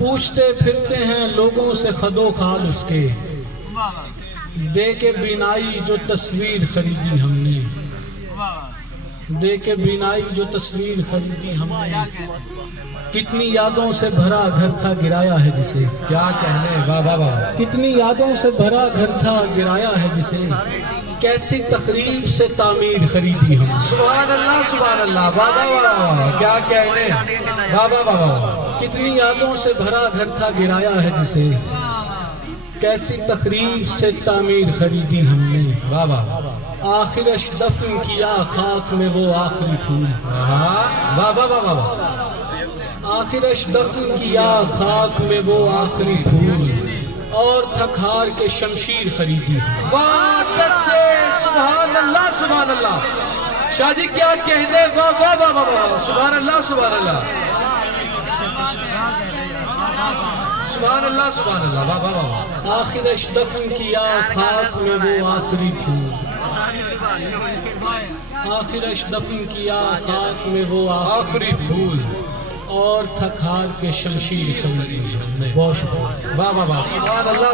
پوچھتے پھرتے ہیں لوگوں سے خد و خال اس کے، دے کے بینائی جو تصویر خریدی ہم نے، دے کے بینائی جو تصویر خریدی ہم نے، کتنی یادوں سے بھرا گھر تھا گرایا ہے جسے، کیا کہنے، واہ واہ واہ، کتنی یادوں سے بھرا گھر تھا گرایا ہے جسے، کیسی تقریب سے تعمیر خریدی ہم نے، سبحان اللہ، واہ واہ واہ، کیا کہنے، واہ واہ واہ، کتنی یادوں سے بھرا گھر تھا گرایا ہے جسے، کیسی تقریب سے تعمیر خریدی ہم نے، واہ واہ، آخرش دفن کیا خاک میں وہ آخری پھول، واہ واہ واہ واہ، آخرش دفن کیا خاک میں وہ آخری پھول، اور تھکار کے شمشیر خریدی ہم نے، واہ بچے، سبحان اللہ، شاہ جی کیا کہنے، واہ واہ واہ واہ، سبحان اللہ، سبحان اللہ، واہ واہ واہ، آخرش دفن کیا خاک میں وہ آخری پھول، آخرش دفن کیا خاک میں وہ آخری پھول، اور تھکار کے شمشیر خریدی ہم نے، بہت شکریہ۔ واہ واہ واہ، سبحان اللہ۔